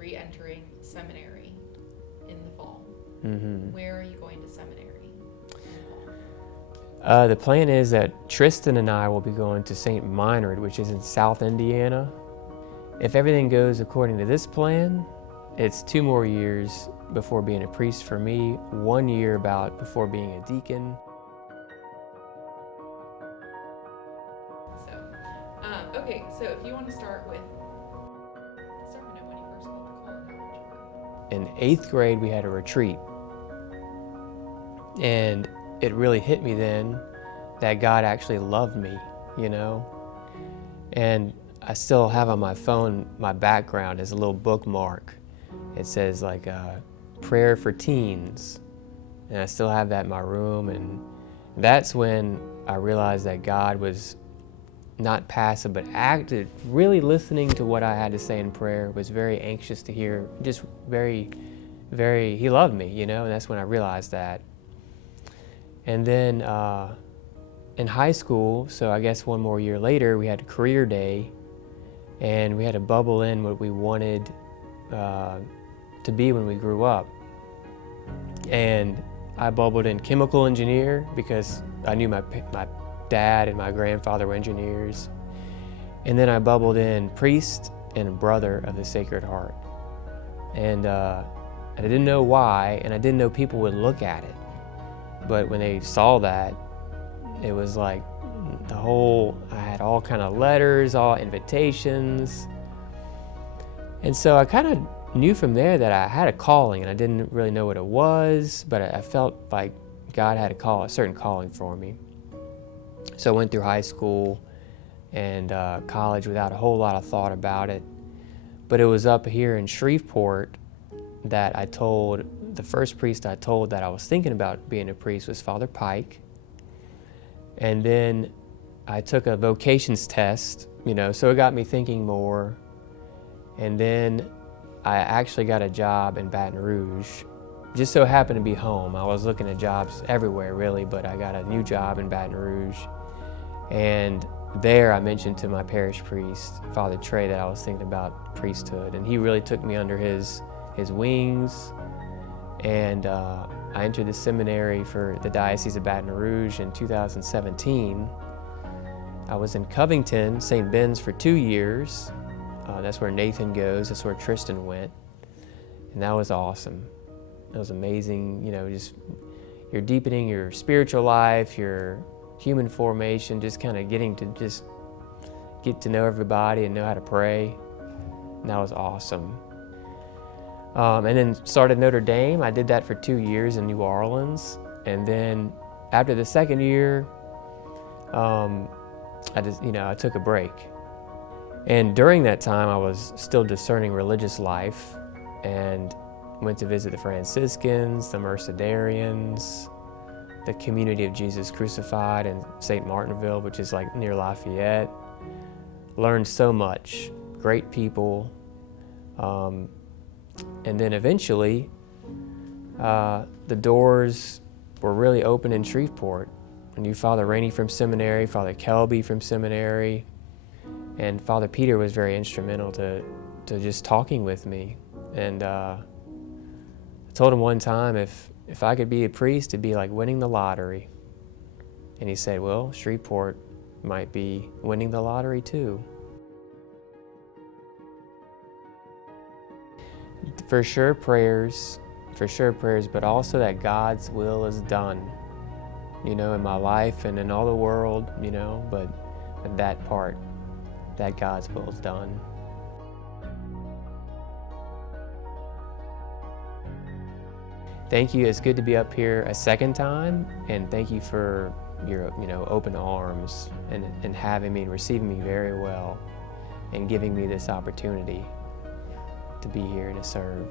re-entering seminary in the fall. Mm-hmm. Where are you going to seminary? The plan is that Tristan and I will be going to St. Meinrad, which is in South Indiana. If everything goes according to this plan, it's 2 more years before being a priest for me, 1 year about before being a deacon. Okay, so if you want to start with when you first felt the call in college. In 8th grade, we had a retreat. And it really hit me then that God actually loved me, you know? And I still have on my phone, my background is a little bookmark. It says like prayer for teens. And I still have that in my room. And that's when I realized that God was not passive, but active, really listening to what I had to say in prayer, was very anxious to hear, just very, very, he loved me, you know, and that's when I realized that. And then in high school, so I guess 1 more year later, we had a career day, and we had to bubble in what we wanted to be when we grew up. And I bubbled in chemical engineer because I knew my dad and my grandfather were engineers. And then I bubbled in priest and brother of the Sacred Heart. And I didn't know why, and I didn't know people would look at it. But when they saw that, it was like I had all kind of letters, all invitations. And so I kind of knew from there that I had a calling, and I didn't really know what it was, but I felt like God had a certain calling for me. So I went through high school and college without a whole lot of thought about it. But it was up here in Shreveport that the first priest I told that I was thinking about being a priest was Father Pike. And then I took a vocations test, you know, so it got me thinking more. And then I actually got a job in Baton Rouge. Just so happened to be home. I was looking at jobs everywhere, really, but I got a new job in Baton Rouge. And there I mentioned to my parish priest, Father Trey, that I was thinking about priesthood. And he really took me under his wings. And I entered the seminary for the Diocese of Baton Rouge in 2017. I was in Covington, St. Ben's for 2 years. That's where Nathan goes, that's where Tristan went. And that was awesome. It was amazing, you know, just you're deepening your spiritual life, your human formation, just kind of getting to just get to know everybody and know how to pray. And that was awesome. And then started Notre Dame. I did that for 2 years in New Orleans. And then after the 2nd year, I took a break. And during that time, I was still discerning religious life and went to visit the Franciscans, the Mercedarians, the Community of Jesus Crucified in St. Martinville, which is like near Lafayette. Learned so much, great people. And then eventually, the doors were really open in Shreveport. I knew Father Rainey from seminary, Father Kelby from seminary, and Father Peter was very instrumental to just talking with me. And I told him one time if I could be a priest, it'd be like winning the lottery. And he said, well, Shreveport might be winning the lottery too. For sure prayers, but also that God's will is done, you know, in my life and in all the world, you know, but that part, that God's will is done. Thank you. It's good to be up here a second time, and thank you for your, open arms and having me and receiving me very well and giving me this opportunity to be here and to serve.